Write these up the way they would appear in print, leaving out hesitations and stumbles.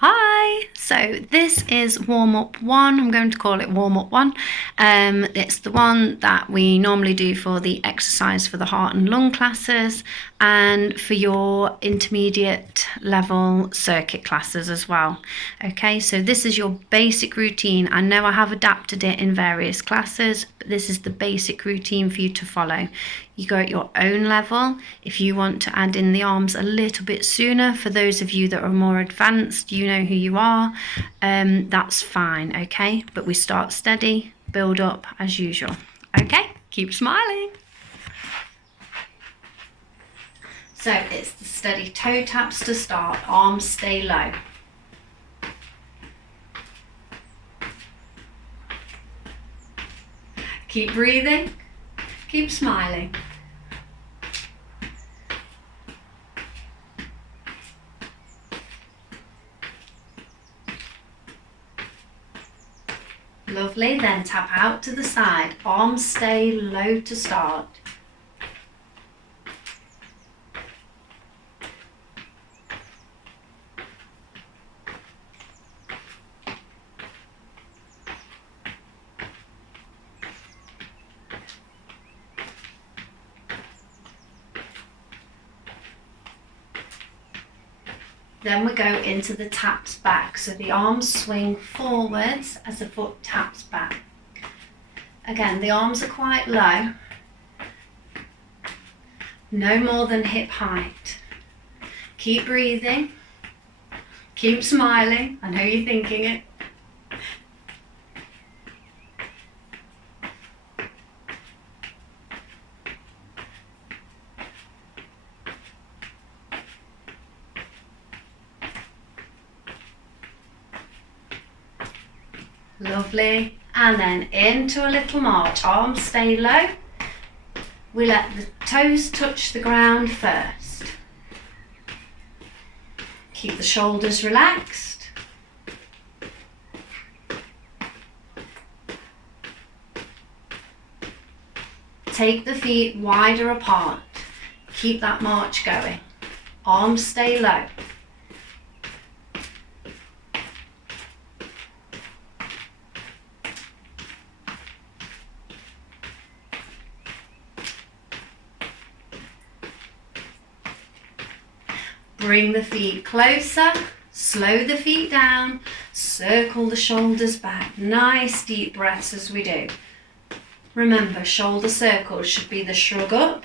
Hi, so this is warm-up 1. I'm going to call it warm-up 1. It's the one that we normally do for the exercise for the heart and lung classes and for your intermediate level circuit classes as well. Okay, so this is your basic routine. I know I have adapted it in various classes, but this is the basic routine for you to follow. You go at your own level. If you want to add in the arms a little bit sooner, for those of you that are more advanced, you know who you are, that's fine, okay? But we start steady, build up as usual. Okay, keep smiling. So it's the steady toe taps to start, arms stay low. Keep breathing, keep smiling. Lovely, then tap out to the side, arms stay low to start. Then we go into the taps back, so the arms swing forwards as the foot taps back. Again, the arms are quite low, no more than hip height. Keep breathing, keep smiling, I know you're thinking it. Lovely, and then into a little march, arms stay low. We let the toes touch the ground first. Keep the shoulders relaxed. Take the feet wider apart. Keep that march going. Arms stay low. Bring the feet closer, slow the feet down, circle the shoulders back. Nice deep breaths as we do. Remember, shoulder circles should be the shrug up,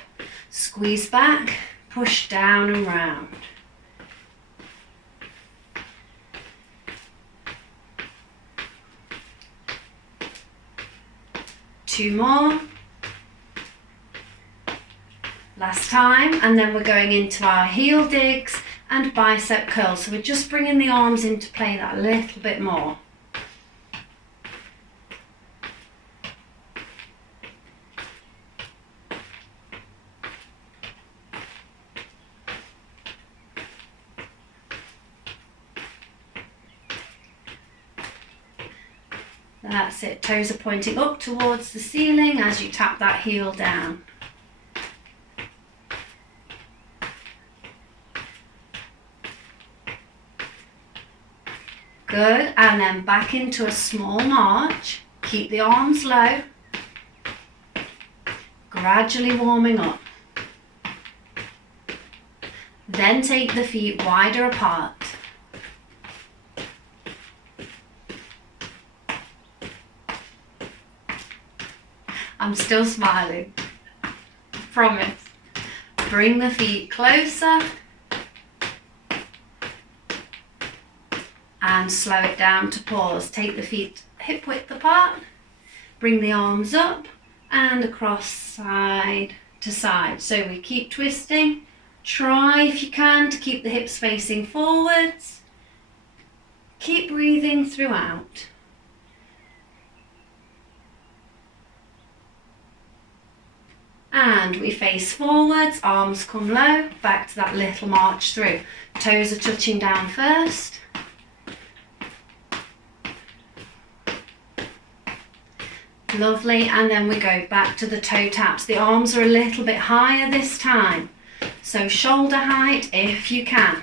squeeze back, push down and round. Two more. Last time, and then we're going into our heel digs and bicep curls. So we're just bringing the arms into play that a little bit more. That's it, toes are pointing up towards the ceiling as you tap that heel down. Good, and then back into a small march. Keep the arms low. Gradually warming up. Then take the feet wider apart. I'm still smiling, I promise. Bring the feet closer. And slow it down to pause. Take the feet hip width apart, bring the arms up and across side to side. So we keep twisting. Try if you can to keep the hips facing forwards. Keep breathing throughout. And we face forwards, arms come low, back to that little march through. Toes are touching down first. Lovely, and then we go back to the toe taps. The arms are a little bit higher this time, so shoulder height if you can.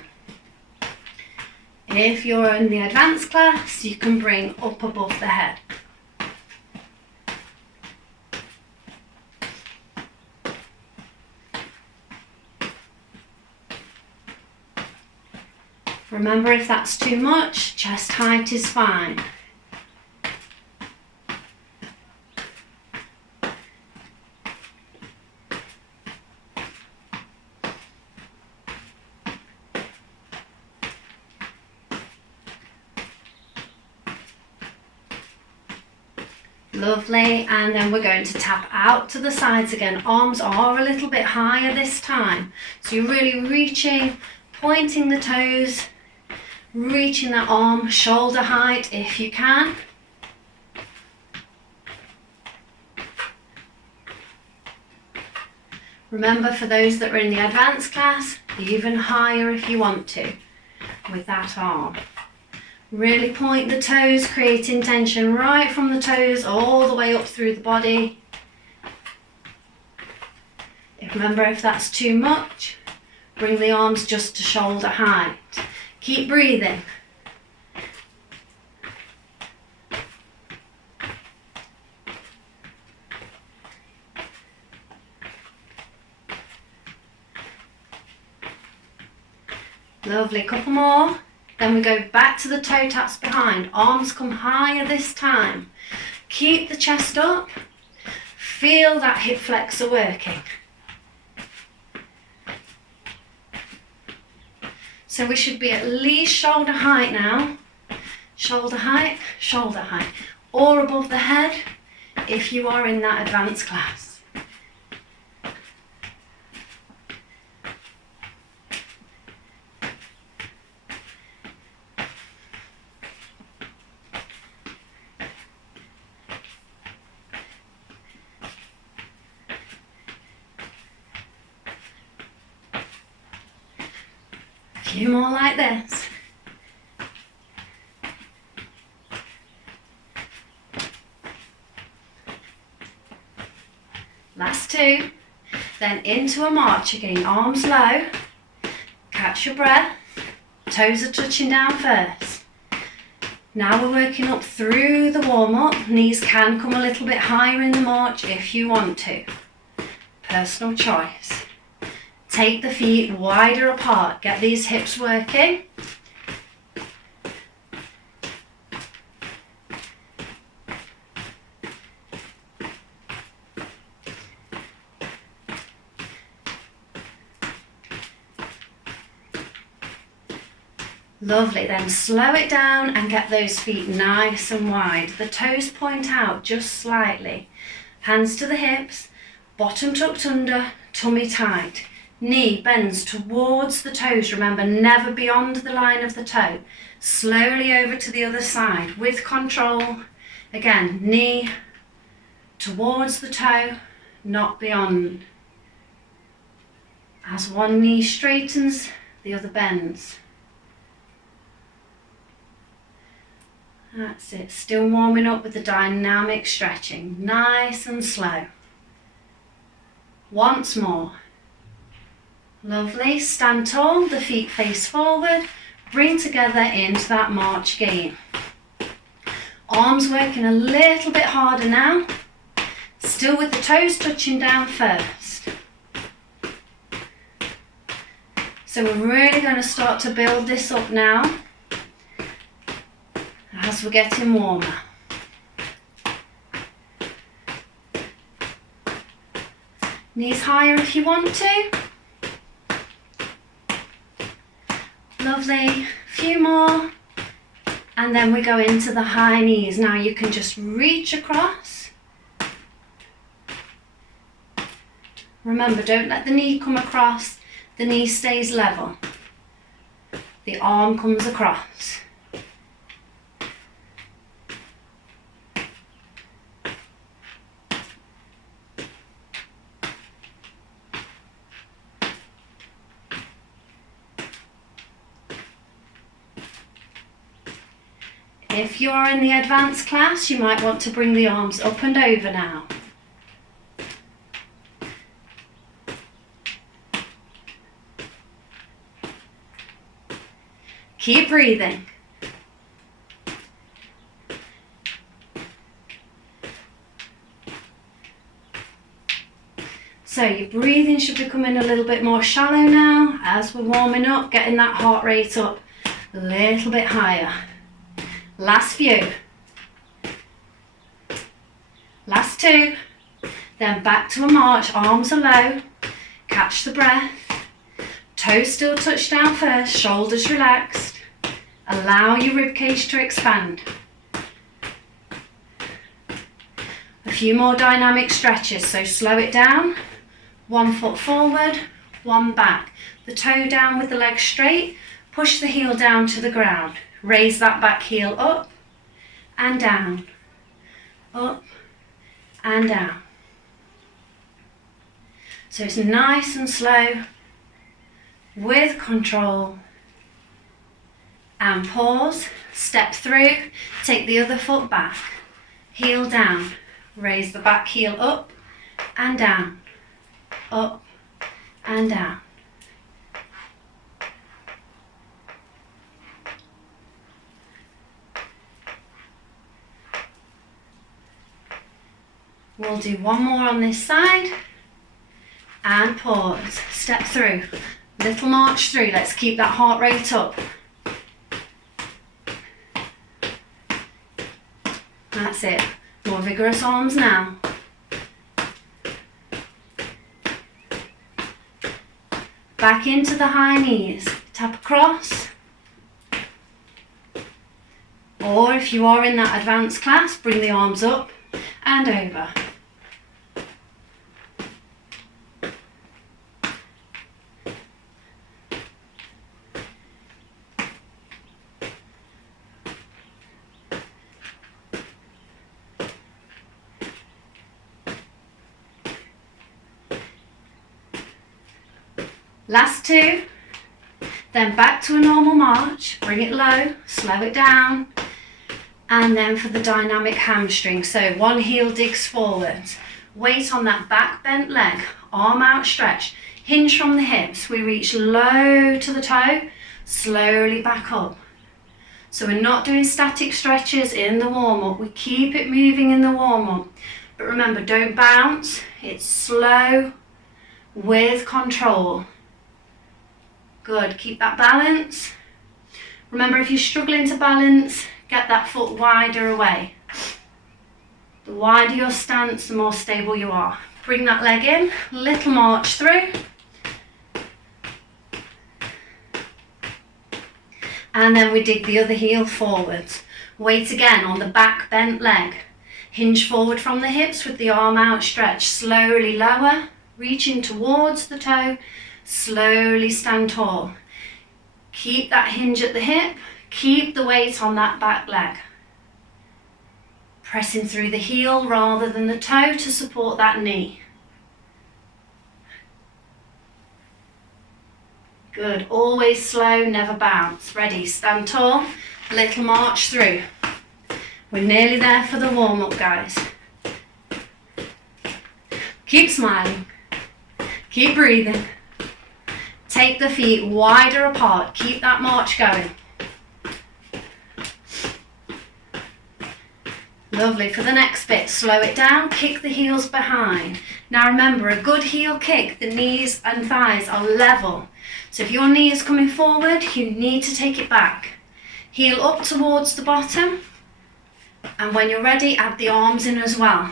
If you're in the advanced class, you can bring up above the head. Remember, if that's too much, chest height is fine. Lovely, and then we're going to tap out to the sides again. Arms are a little bit higher this time. So you're really reaching, pointing the toes, reaching that arm shoulder height if you can. Remember, for those that are in the advanced class, even higher if you want to with that arm. Really point the toes, creating tension right from the toes all the way up through the body. Remember, if that's too much, bring the arms just to shoulder height. Keep breathing. Lovely, couple more. Then we go back to the toe taps behind. Arms come higher this time. Keep the chest up. Feel that hip flexor working. So we should be at least shoulder height now. Shoulder height, or above the head if you are in that advanced class. A few more like this. Last two. Then into a march again. Arms low. Catch your breath. Toes are touching down first. Now we're working up through the warm-up. Knees can come a little bit higher in the march if you want to. Personal choice. Take the feet wider apart. Get these hips working. Lovely, then slow it down and get those feet nice and wide. The toes point out just slightly. Hands to the hips, bottom tucked under, tummy tight. Knee bends towards the toes, remember, never beyond the line of the toe. Slowly over to the other side with control. Again, knee towards the toe, not beyond. As one knee straightens, the other bends. That's it, still warming up with the dynamic stretching, nice and slow. Once more. Lovely, stand tall, the feet face forward, bring together into that march again. Arms working a little bit harder now, still with the toes touching down first. So we're really going to start to build this up now as we're getting warmer. Knees higher if you want to. Lovely, few more, and then we go into the high knees. Now you can just reach across. Remember, don't let the knee come across, the knee stays level. The arm comes across. If you're in the advanced class, you might want to bring the arms up and over now. Keep breathing. So your breathing should be becoming a little bit more shallow now as we're warming up, getting that heart rate up a little bit higher. Last few. Last two. Then back to a march, arms are low. Catch the breath. Toes still touch down first, shoulders relaxed. Allow your ribcage to expand. A few more dynamic stretches, so slow it down. 1 foot forward, 1 back. The toe down with the leg straight. Push the heel down to the ground. Raise that back heel up and down. Up and down. So it's nice and slow, with control. And pause, step through, take the other foot back. Heel down, raise the back heel up and down. Up and down. We'll do one more on this side and pause. Step through, little march through. Let's keep that heart rate up. That's it. More vigorous arms now. Back into the high knees. Tap across. Or if you are in that advanced class, bring the arms up and over. Last two, then back to a normal march, bring it low, slow it down, and then for the dynamic hamstring. So one heel digs forwards, weight on that back bent leg, arm outstretched, hinge from the hips. We reach low to the toe, slowly back up. So we're not doing static stretches in the warm-up, we keep it moving in the warm-up. But remember, don't bounce, it's slow with control. Good, keep that balance. Remember, if you're struggling to balance, get that foot wider away. The wider your stance, the more stable you are. Bring that leg in, little march through. And then we dig the other heel forwards. Weight again on the back bent leg. Hinge forward from the hips with the arm outstretched. Slowly lower, reaching towards the toe. Slowly stand tall. Keep that hinge at the hip. Keep the weight on that back leg. Pressing through the heel rather than the toe to support that knee. Good. Always slow, never bounce. Ready, stand tall. Little march through. We're nearly there for the warm-up, guys. Keep smiling. Keep breathing. Take the feet wider apart. Keep that march going. Lovely. For the next bit, slow it down, kick the heels behind. Now remember, a good heel kick, the knees and thighs are level. So if your knee is coming forward, you need to take it back. Heel up towards the bottom. And when you're ready, add the arms in as well.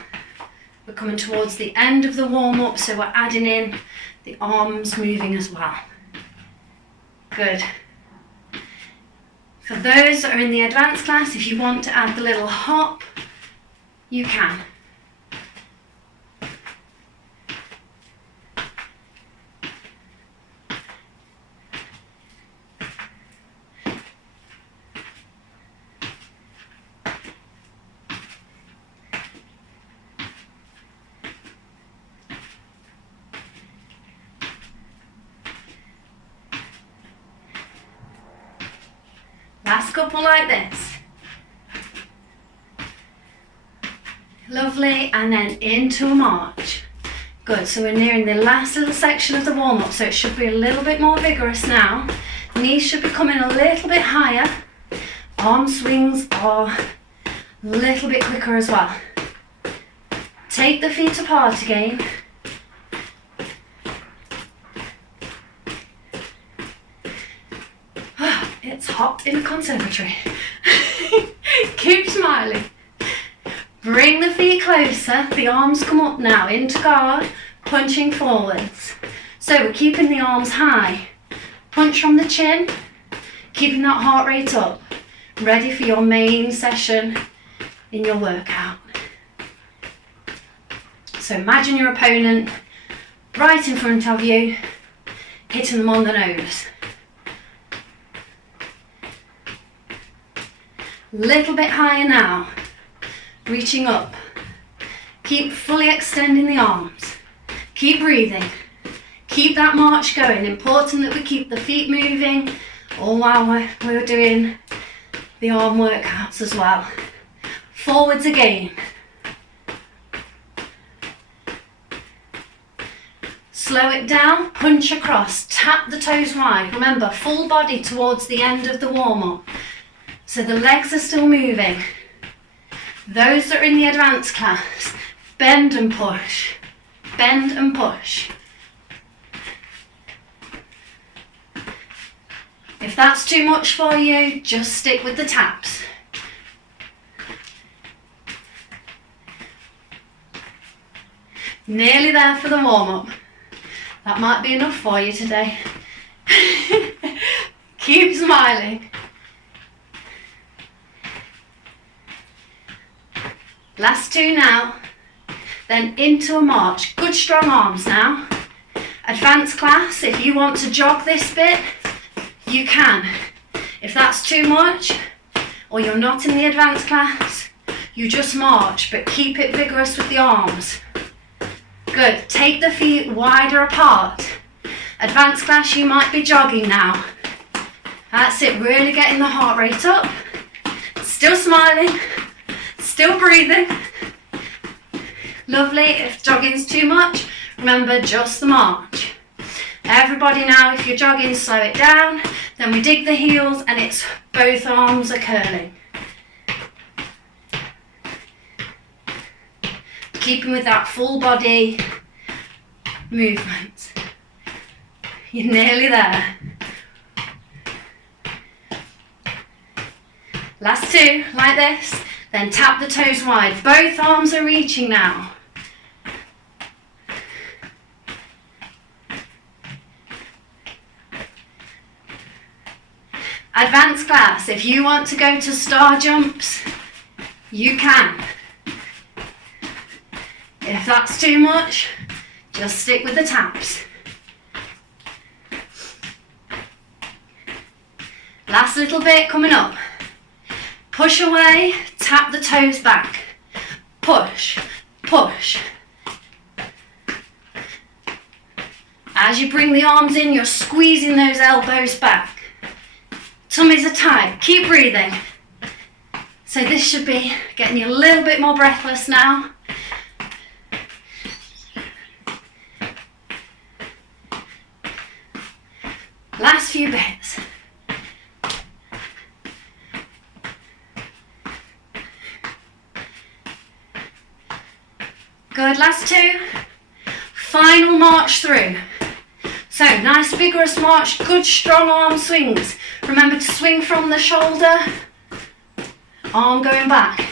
We're coming towards the end of the warm-up, so we're adding in the arms moving as well. Good. For those that are in the advanced class, if you want to add the little hop, you can. Last couple like this. Lovely, and then into a march. Good, so we're nearing the last little section of the warm-up, so it should be a little bit more vigorous now. Knees should be coming a little bit higher. Arm swings are a little bit quicker as well. Take the feet apart again. It's hot in the conservatory. Keep smiling. Bring the feet closer. The arms come up now into guard, punching forwards. So we're keeping the arms high. Punch from the chin, keeping that heart rate up. Ready for your main session in your workout. So imagine your opponent right in front of you, hitting them on the nose. Little bit higher now, reaching up. Keep fully extending the arms. Keep breathing. Keep that march going. Important that we keep the feet moving all while we're doing the arm workouts as well. Forwards again. Slow it down, punch across, tap the toes wide. Remember, full body towards the end of the warm-up. So the legs are still moving. Those that are in the advanced class, bend and push. Bend and push. If that's too much for you, just stick with the taps. Nearly there for the warm-up. That might be enough for you today. Keep smiling. Last two now. Then into a march. Good strong arms now. Advanced class, if you want to jog this bit, you can. If that's too much, or you're not in the advanced class, you just march, but keep it vigorous with the arms. Good. Take the feet wider apart. Advanced class, you might be jogging now. That's it. Really getting the heart rate up. Still smiling. Still breathing. Lovely. If jogging's too much, remember just the march. Everybody now, if you're jogging, slow it down. Then we dig the heels and it's both arms are curling. Keeping with that full body movement. You're nearly there. Last two, like this. Then tap the toes wide. Both arms are reaching now. Advanced class, if you want to go to star jumps, you can. If that's too much, just stick with the taps. Last little bit coming up. Push away, tap the toes back. Push, push. As you bring the arms in, you're squeezing those elbows back. Tummies are tight. Keep breathing. So this should be getting you a little bit more breathless now. Last few bits. Good, last two. Final march through. So nice vigorous march, good strong arm swings. Remember to swing from the shoulder, arm going back.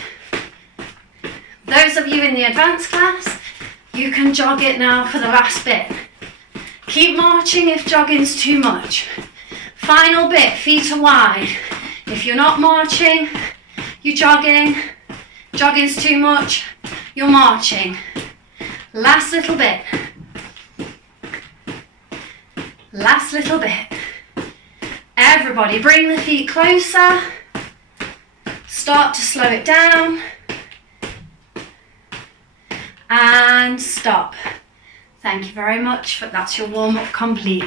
Those of you in the advanced class, you can jog it now for the last bit. Keep marching if jogging's too much. Final bit, feet are wide. If you're not marching, you're jogging. Jogging's too much, you're marching. Last little bit. Last little bit. Everybody bring the feet closer. Start to slow it down. And stop. Thank you very much. That's your warm-up complete.